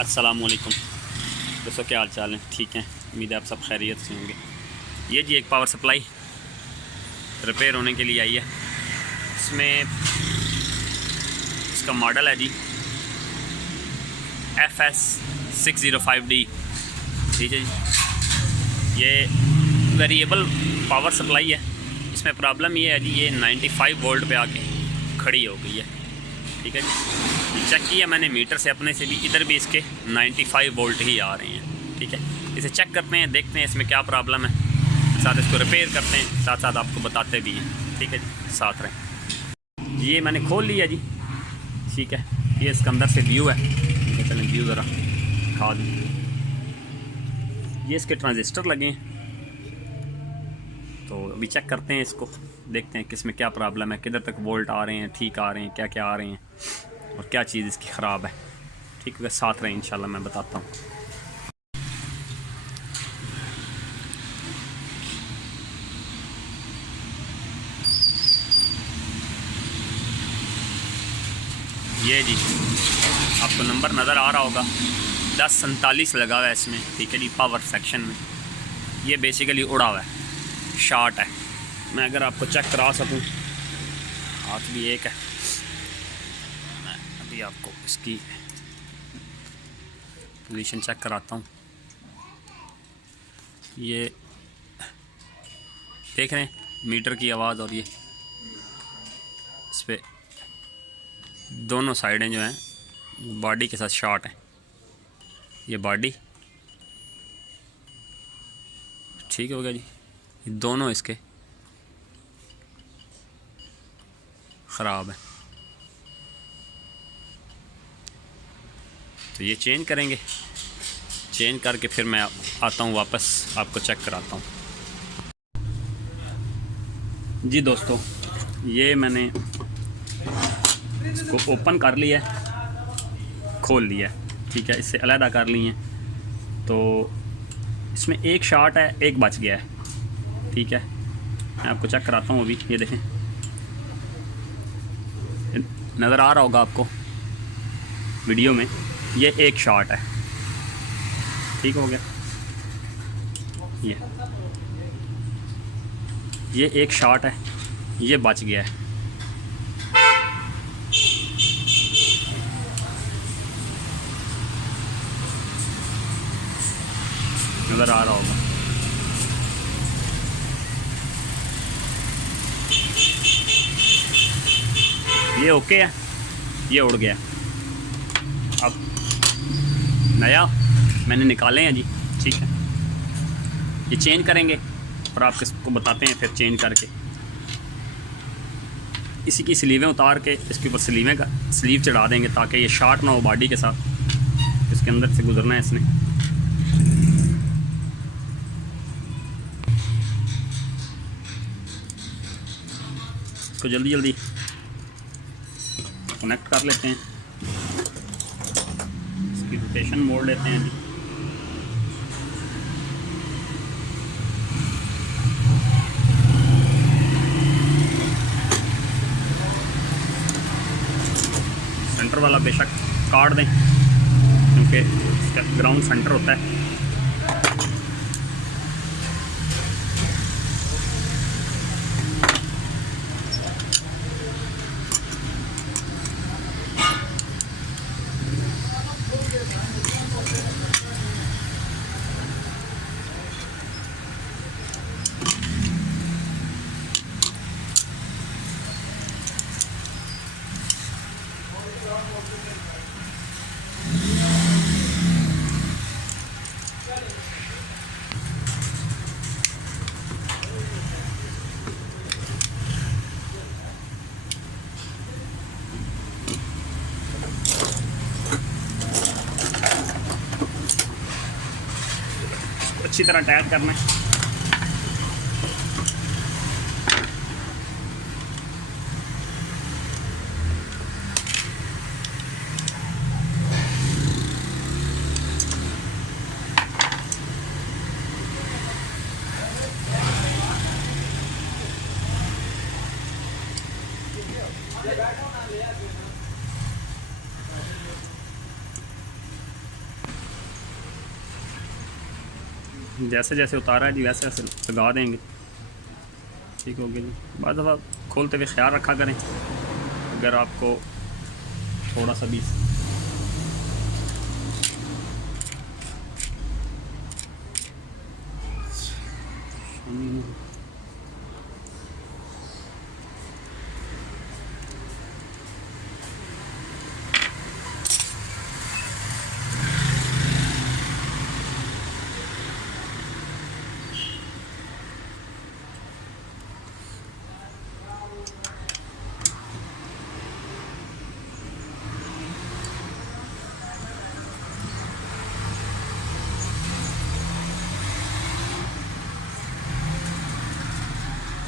अस्सलाम वालेकुम दोस्तों, क्या हाल चाल है? ठीक हैं, उम्मीद है आप सब खैरियत से होंगे। ये जी एक पावर सप्लाई रिपेयर होने के लिए आई है। इसमें इसका मॉडल है जी FS605D। ठीक है जी, ये वेरिएबल पावर सप्लाई है। इसमें प्रॉब्लम ये है जी, ये 95 वोल्ट पे आके खड़ी हो गई है। ठीक है जी, चेक किया मैंने मीटर से अपने से भी, इधर भी इसके 95 वोल्ट ही आ रहे हैं। ठीक है, इसे चेक करते हैं, देखते हैं इसमें क्या प्रॉब्लम है, साथ इसको रिपेयर करते हैं, साथ साथ आपको बताते भी हैं। ठीक है जी, साथ रहें। ये मैंने खोल लिया जी। ठीक है, ये इसका अंदर से व्यू है। ठीक है, चलें व्यू ज़रा खा दीजिए। ये इसके ट्रांजिस्टर लगे हैं, तो अभी चेक करते हैं इसको, देखते हैं किस में क्या प्रॉब्लम है, किधर तक वोल्ट आ रहे हैं, ठीक आ रहे हैं, क्या क्या आ रहे हैं और क्या चीज़ इसकी ख़राब है। ठीक है, साथ रहें, इंशाल्लाह मैं बताता हूँ। ये जी आपको नंबर नज़र आ रहा होगा, 1047 लगा हुआ है इसमें। ठीक है जी, पावर सेक्शन में ये बेसिकली उड़ा हुआ है, शॉर्ट है। मैं अगर आपको चेक करा सकूं, हाथ भी एक है, मैं अभी आपको इसकी पोजीशन चेक कराता हूं। ये देख रहे हैं मीटर की आवाज़, और ये इस पर दोनों साइडें जो हैं बॉडी के साथ शॉर्ट है। ये बॉडी ठीक हो गया जी, दोनों इसके ख़राब है, तो ये चेंज करेंगे। चेंज करके फिर मैं आता हूँ वापस, आपको चेक कराता हूँ। जी दोस्तों, ये मैंने इसको ओपन कर लिया, खोल लिया। ठीक है, इससे अलहदा कर लिए, तो इसमें एक शॉर्ट है, एक बच गया है। ठीक है, मैं आपको चेक कराता हूँ अभी। ये देखें, नज़र आ रहा होगा आपको वीडियो में, ये एक शॉट है। ठीक हो गया, ये एक शॉट है, ये बच गया है। नज़र आ रहा होगा, ये ओके है, ये उड़ गया। अब नया मैंने निकाले हैं जी। ठीक है, ये चेंज करेंगे और आप किसको बताते हैं फिर चेंज करके। इसी की स्लीवें उतार के इसके ऊपर स्लीव चढ़ा देंगे, ताकि ये शॉर्ट ना हो बॉडी के साथ। इसके अंदर से गुजरना है इसने। इसको जल्दी जल्दी कनेक्ट कर लेते हैं, इसकी रोटेशन मोड़ लेते हैं जी। सेंटर वाला बेशक काट दें, क्योंकि इसका ग्राउंड सेंटर होता है। अच्छी तरह टाइट करना है। जैसे जैसे उतारा है जी वैसे वैसे लगा देंगे। ठीक हो गया जी। बाद दफ़ा खोलते हुए ख्याल रखा करें, अगर आपको थोड़ा सा भी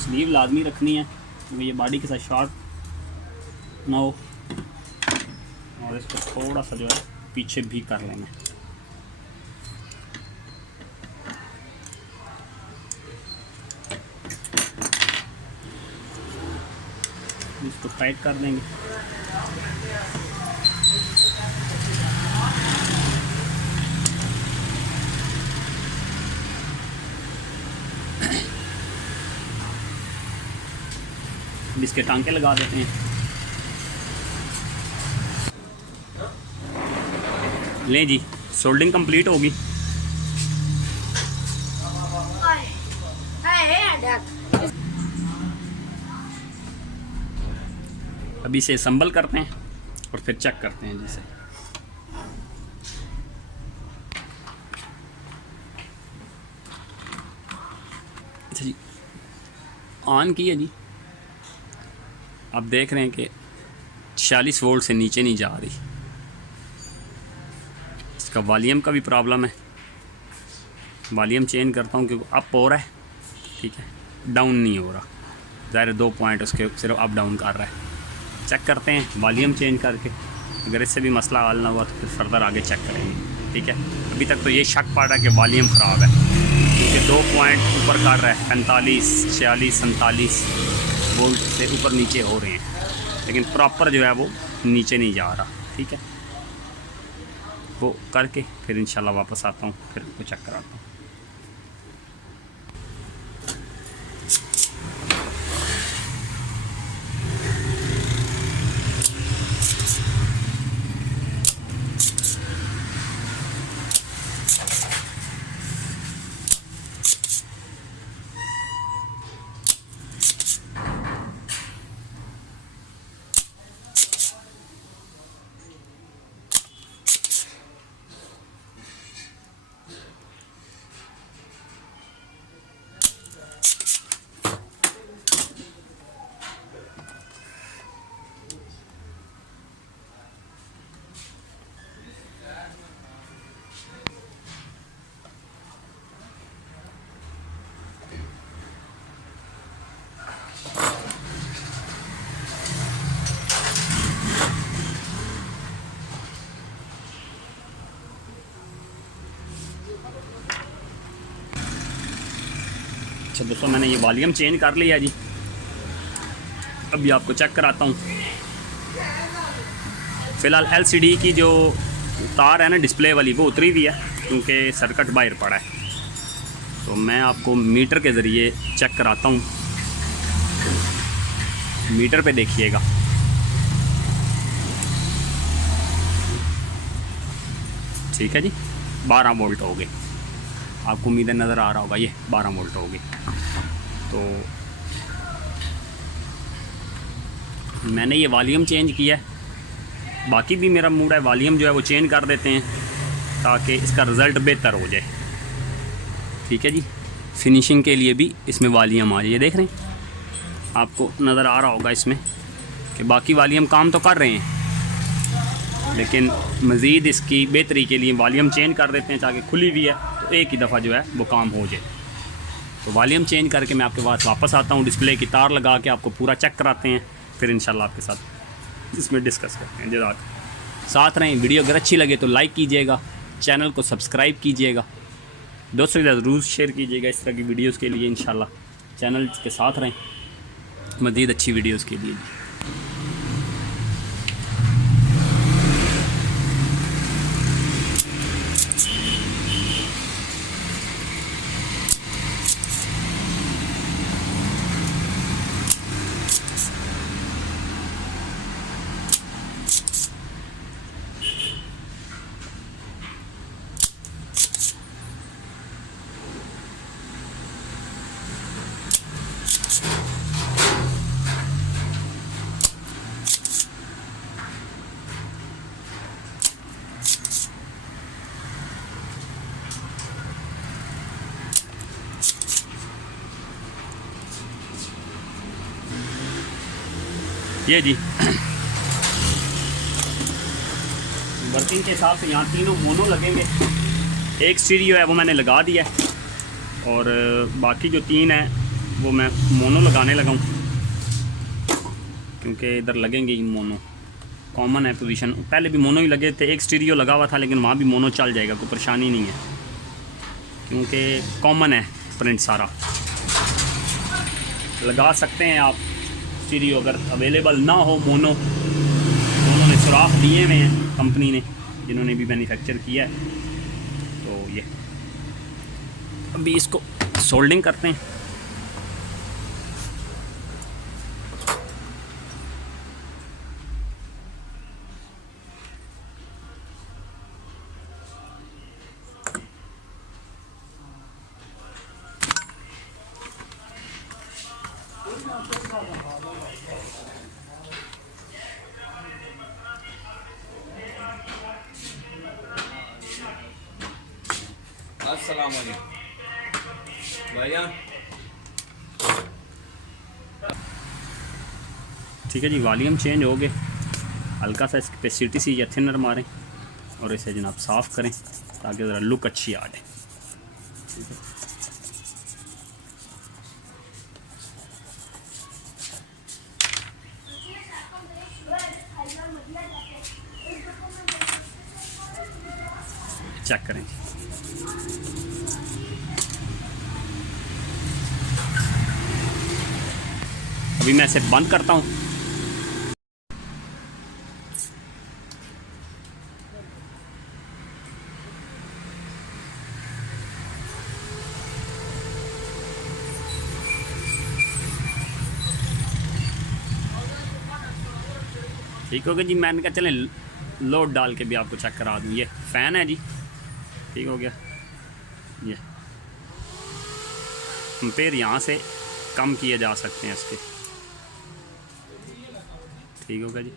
स्लीव लाजमी रखनी है क्योंकि ये बॉडी के साथ शॉर्ट ना हो, और इसको थोड़ा सा जो है पीछे भी कर लेंगे। इसको टाइट कर देंगे। इसके टांके लगा देते हैं। लें जी, सोल्डिंग कंप्लीट होगी। अभी इसे असम्बल करते हैं और फिर चेक करते हैं जिसे। अच्छा जी, ऑन किया जी। आप देख रहे हैं कि 46 वोल्ट से नीचे नहीं जा रही। इसका वॉल्यूम का भी प्रॉब्लम है। वॉल्यूम चेंज करता हूँ क्योंकि अप हो रहा है, ठीक है, डाउन नहीं हो रहा। ज़ाहिर 2 पॉइंट उसके सिर्फ अप डाउन कर रहा है। चेक करते हैं वॉल्यूम चेंज करके, अगर इससे भी मसला हल ना हुआ तो फिर फर्दर आगे चेक करेंगे। ठीक है, अभी तक तो ये शक पड़ रहा है कि वॉल्यूम ख़राब है क्योंकि 2 पॉइंट ऊपर कर रहा है, 45, 46, 47 वोल्ट से ऊपर नीचे हो रहे हैं, लेकिन प्रॉपर जो है वो नीचे नहीं जा रहा। ठीक है, वो करके फिर इंशाल्लाह वापस आता हूँ, फिर उसको चेक कराता हूँ। अच्छा दोस्तों, मैंने ये वॉल्यूम चेंज कर लिया जी। अभी आपको चेक कराता हूँ। फ़िलहाल LCD की जो तार है ना डिस्प्ले वाली, वो उतरी हुई है क्योंकि सर्किट बाहर पड़ा है। तो मैं आपको मीटर के ज़रिए चेक कराता हूँ। मीटर पे देखिएगा, ठीक है जी, 12 वोल्ट हो गए। आपको उम्मीद नज़र आ रहा होगा, ये 12 वोल्ट हो गए। तो मैंने ये वॉल्यूम चेंज किया है। बाकी भी मेरा मूड है वॉल्यूम जो है वो चेंज कर देते हैं ताकि इसका रिज़ल्ट बेहतर हो जाए। ठीक है जी, फिनिशिंग के लिए भी इसमें वॉल्यूम आ जाए। ये देख रहे हैं, आपको नज़र आ रहा होगा इसमें कि बाकी वॉल्यूम काम तो कर रहे हैं, लेकिन मज़ीद इसकी बेहतरी के लिए वॉल्यूम चेंज कर देते हैं ताकि खुली हुई है तो एक ही दफ़ा जो है वो काम हो जाए। तो वॉल्यूम चेंज करके मैं आपके पास वापस आता हूँ। डिस्प्ले की तार लगा के आपको पूरा चेक कराते हैं, फिर इंशाल्लाह आपके साथ इसमें डिस्कस करते हैं। जज़ाक साथ रहें। वीडियो अगर अच्छी लगे तो लाइक कीजिएगा, चैनल को सब्सक्राइब कीजिएगा, दोस्तों के साथ ज़रूर शेयर कीजिएगा इस तरह की वीडियोज़ के लिए। इंशाल्लाह चैनल के साथ रहें मज़ीद अच्छी वीडियोज़ के लिए। ये जी वर्किंग के हिसाब से यहाँ तीनों मोनो लगेंगे। एक स्टीरियो है वो मैंने लगा दिया है और बाकी जो तीन है वो मैं मोनो लगाने लगा हूँ, क्योंकि इधर लगेंगे ही मोनो। कॉमन है पोजीशन, पहले भी मोनो ही लगे थे, एक स्टीरियो लगा हुआ था लेकिन वहाँ भी मोनो चल जाएगा, कोई परेशानी नहीं है, क्योंकि कॉमन है प्रिंट सारा। लगा सकते हैं आप स्टीरियो, अगर अवेलेबल ना हो मोनो। उन्होंने सुराख दिए हुए हैं कंपनी ने, जिन्होंने भी मैन्युफैक्चर किया है। तो ये अभी इसको सोल्डिंग करते हैं। अस्सलाम वालेकुम भाईजान। ठीक है जी, वॉल्यूम चेंज हो गए, हल्का सा इसकी कैपेसिटी से ये थिनर मारें और इसे जनाब साफ़ करें ताकि ज़रा लुक अच्छी आ जाए। ठीक है, चेक करें। अभी मैं इसे बंद करता हूँ। ठीक हो गया जी, मैंने कहा चलें लोड डाल के भी आपको चेक करा दूँ। ये फ़ैन है जी, ठीक हो गया। ये एम्पेयर यहाँ से कम किए जा सकते हैं इसके, ठीक होगा जी।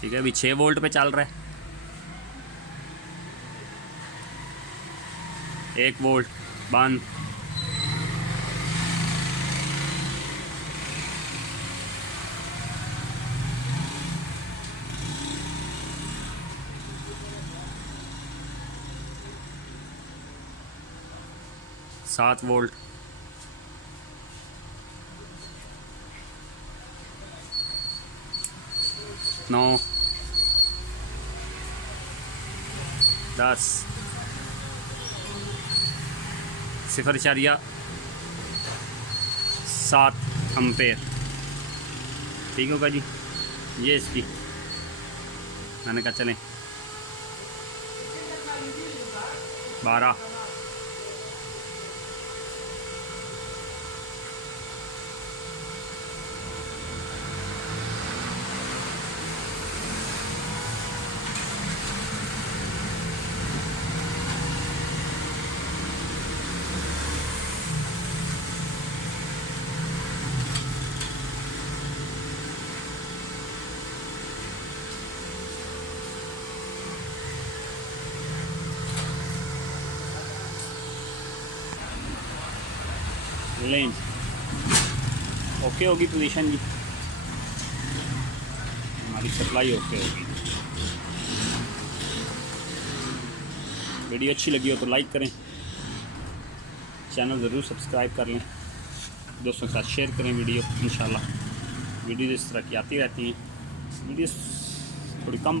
ठीक है, अभी 6 वोल्ट पे चल रहा है। 1 वोल्ट बंद। सात वोल्ट। 9 10 0.7 एम्पेयर, ठीक होगा जी। ये इसकी मैंने कहा चलें 12। लेंज ओके होगी पोजीशन जी, हमारी सप्लाई ओके होगी। वीडियो अच्छी लगी हो तो लाइक करें, चैनल ज़रूर सब्सक्राइब कर लें, दोस्तों के साथ शेयर करें वीडियो। इंशाल्लाह वीडियो इस तरह की आती रहती हैं, वीडियो थोड़ी कम